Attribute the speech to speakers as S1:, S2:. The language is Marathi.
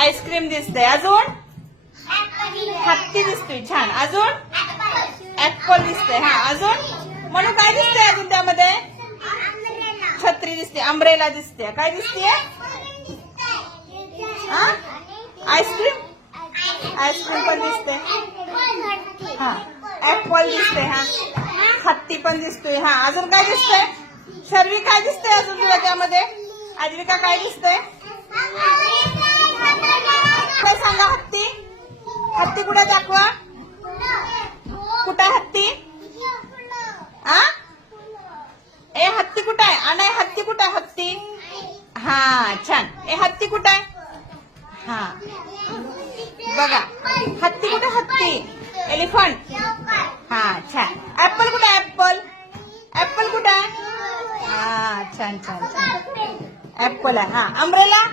S1: आईस्क्रीम दिसते अजून? हत्ती दिसतोय. छान. अजून? ऍपल दिसते हा अजून? म्हणून काय दिसतंय अजून त्यामध्ये? छत्री दिसते. अम्ब्रेला दिसते. काय दिसते? आईस्क्रीम आईस्क्रीम पण दिसते हा. ऍपल दिसते हा. हत्ती पण दिसतोय. हा अजून काय दिसतंय? सर्वी काय दिसतंय अजून तुला त्यामध्ये? आजविका काय दिसतंय काय सांगा हत्ती हत्ती कुठे दाखवा? कुठं हत्ती? आ? ए हत्ती कुठं आहे? आणि हत्ती कुठं आहे? हत्ती? हा छान. ए हत्ती कुठं आहे? हा. बघा. हत्ती कुठे हत्ती. एलिफंट हा छान. ऍपल कुठे आहे? ऍपल ऍपल कुठे आहे? हा छान छान छान. ऍपल आहे. हा अम्ब्रेला